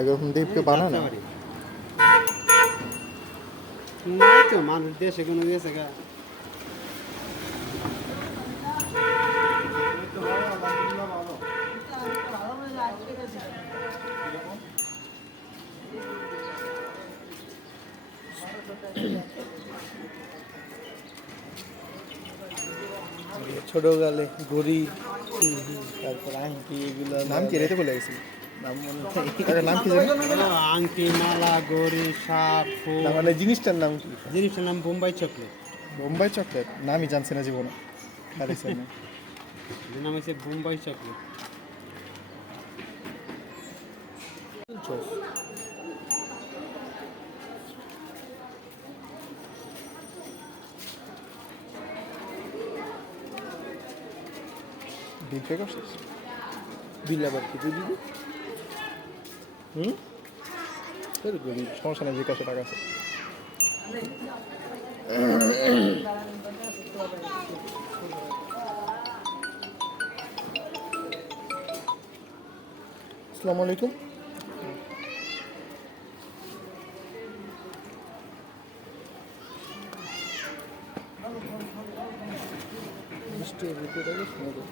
এরকম দ্বীপকে বানায় না। নাই তো মানুষ দেশে কোনো গেছে গা। ছোটকালে ঘড়ি, তারপর আংটি, এগুলো নাম কি রেতে বলে গেছি? নাম মনে নেই। কাকার নাম কি জানি? আংটি, মালা, ঘড়ি, শাক, ফুল। না মানে জিনিসটার নাম কি? জিনিসটার নাম বোম্বাই চকলেট। বোম্বাই চকলেট নামই জানছি না জীবনে, খাইছি না। এর নাম হচ্ছে বোম্বাই চকলেট। ডিপ পে করছিস? বিল আবার কি তুই দিবি? সমস্যা নেই, বিকাশে টাকা আছে। আসসালামু আলাইকুম। মিষ্টি রুটিটা বেশ মজা।